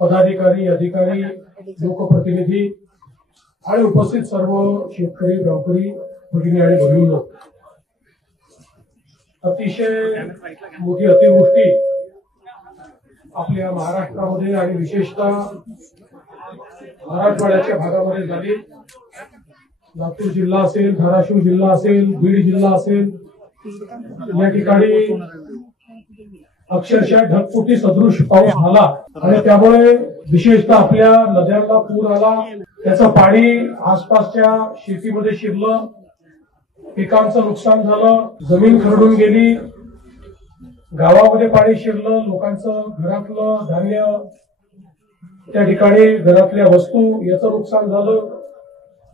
पदाधिकारी, अधिकारी, लोकप्रतिनिधी आणि उपस्थित सर्व शेतकरी, गावकरी, भगिनी आणि बंधूंनो, अतिशय मोठी अतिवृष्टी आपल्या महाराष्ट्रामध्ये आणि विशेषतः मराठवाड्याच्या भागामध्ये झाली। लातूर जिल्हा असेल, धाराशिव जिल्हा असेल, बीड जिल्हा असेल, या ठिकाणी अक्षरशः ढगफुटी सदृश पाऊस झाला आणि त्यामुळे विशेषतः आपल्या नद्यांना पूर आला। त्याचं पाणी आसपासच्या शेतीमध्ये शिरलं, पिकांचं नुकसान झालं, जमीन खरडून गेली, गावामध्ये पाणी शिरलं, लोकांचं घरातलं धान्य, त्या ठिकाणी घरातल्या वस्तू याचं नुकसान झालं,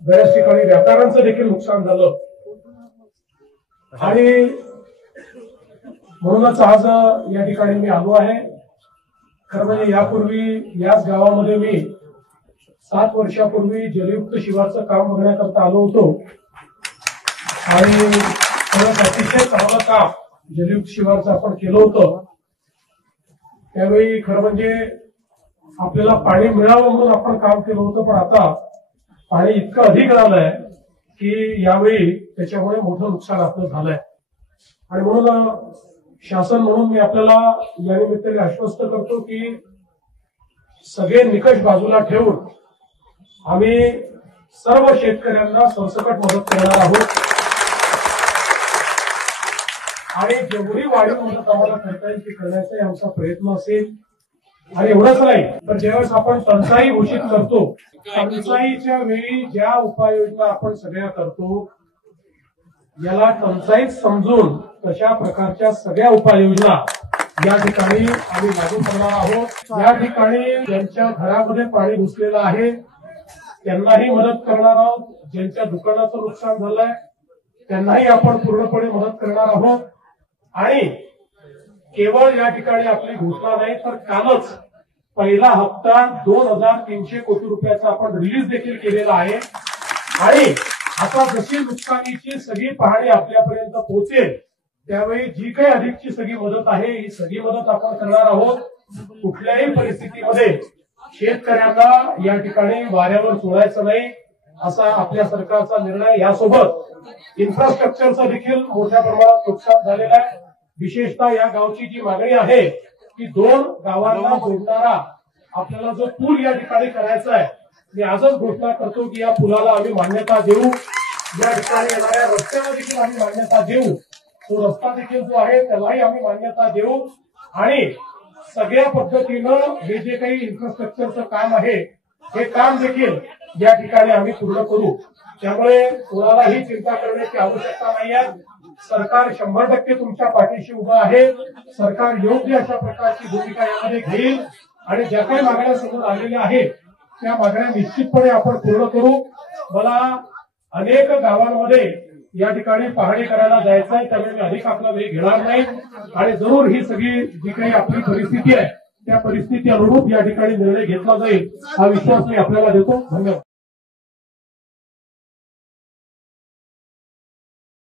बऱ्याच ठिकाणी व्यापाऱ्यांचं देखील नुकसान झालं। आणि म्हणूनच आज या ठिकाणी मी आलो आहे। खरं म्हणजे यापूर्वी याच गावामध्ये मी 7 वर्षापूर्वी जलयुक्त शिवारचं काम बघण्याकरता आलो होतो आणि अतिशय चांगलं काम जलयुक्त शिवारचं आपण केलं होतं। त्यावेळी खरं म्हणजे आपल्याला पाणी मिळावं म्हणून आपण काम केलं होतं, पण आता पाणी इतकं अधिक झालंय की यावेळी त्याच्यामुळे मोठं नुकसान आपलं झालंय। आणि म्हणून शासन म्हणून मी आपल्याला या निमित्ताने आश्वस्त करतो की सगळे निकष बाजूला ठेवून आम्ही सर्व शेतकऱ्यांना सरसकट मदत करणार आहोत आणि जेवढी वाढीव मदत आम्हाला करता येईल ती करण्याचा आमचा प्रयत्न असेल। आणि एवढंच नाही तर ज्यावेळेस आपण टंचाई घोषित करतो, टंचाईच्या वेळी ज्या उपाययोजना आपण सगळ्या करतो याला टंचाईत समजून तशा प्रकारच्या सगळ्या उपाययोजना या ठिकाणी आम्ही लागू करणार आहोत। या ठिकाणी ज्यांच्या घरामध्ये पाणी घुसलेलं आहे त्यांनाही मदत करणार आहोत, ज्यांच्या दुकानाचं नुकसान झालंय त्यांनाही आपण पूर्णपणे मदत करणार आहोत। आणि केवळ या ठिकाणी आपली घोषणा नाही तर कालच पहिला हप्ता 2300 कोटी रुपयाचा आपण रिलीज देखील केलेला आहे। आणि आता जशी नुकसानीची सगळी पाहणी आपल्यापर्यंत पोहोचेल त्यावेळी जी काही अधिकची सगळी मदत आहे ही सगळी मदत आपण करणार आहोत। कुठल्याही परिस्थितीमध्ये शेतकऱ्यांना या ठिकाणी वाऱ्यावर सोडायचं नाही असा आपल्या सरकारचा निर्णय। यासोबत इन्फ्रास्ट्रक्चरचं देखील मोठ्या प्रमाणात नुकसान झालेलं आहे। विशेषतः या गावची जी मागणी आहे की 2 गावांना जोडणारा आपल्याला जो पूल या ठिकाणी करायचा आहे, मी आजच घोषणा करतो की या पुलाला आम्ही मान्यता देऊ, या ठिकाणी येणाऱ्या रस्त्याला देखील आम्ही मान्यता देऊ, तो रस्ता देखील जो आहे त्यालाही आम्ही मान्यता देऊ आणि सगळ्या पद्धतीनं हे जे काही इन्फ्रास्ट्रक्चरचं काम आहे हे काम देखील या ठिकाणी आम्ही पूर्ण करू। त्यामुळे कोणालाही चिंता करण्याची आवश्यकता नाही आहे। सरकार 100% तुमच्या पाठीशी उभं आहे। सरकार योग्य अशा प्रकारची भूमिका यामध्ये घेईल आणि ज्या काही मागण्या समोर आलेल्या आहेत त्या मागण्या निश्चितपणे आपण पूर्ण करू। मला अनेक गावांमध्ये या ठिकाणी पाहणी करायला जायचं आहे, त्यामुळे मी अधिक आपला वेळ घेणार नाही आणि जरूर ही सगळी जी काही आपली परिस्थिती आहे त्या परिस्थिती अनुरूप या ठिकाणी निर्णय घेतला जाईल हा विश्वास मी आपल्याला देतो। धन्यवाद।